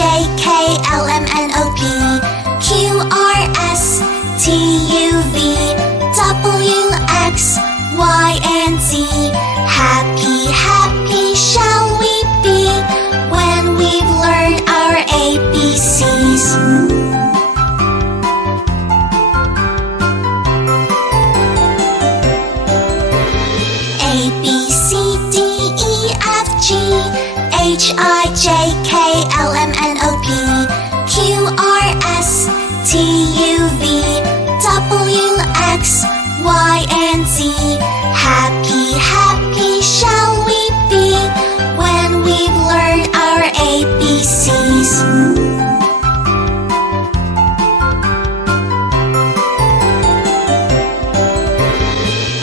J, K, L, M, N, O, P, Q, R, S, T, U, V, W, X, Y, and Z. Happy, happy shall we be when we've learned our ABCs. A, B, C, D, E, F, G, H, I, J, K, L, M, N, O, P, Q, R, S, T, U, V, W, X, Y, and Z. Happy, happy shall we be when we've learned our ABCs.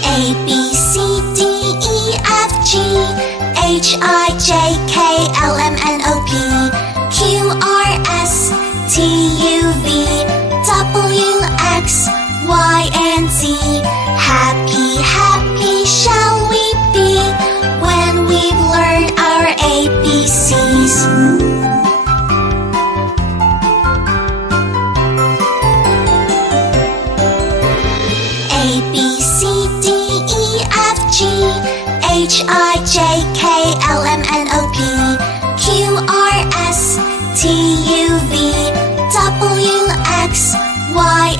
A, B, C, D, E, F, G, H, I, J, K, L, M, N, O, P, Q, R, S, T, U, V, W, X, Y, and Z. Happy, happy shall we be when we've learned our ABCs. A, B, C, D, E, F, G, H, I, J, K, L, M, N, O, P, Q, R, S, T, U, V, W, X, Y,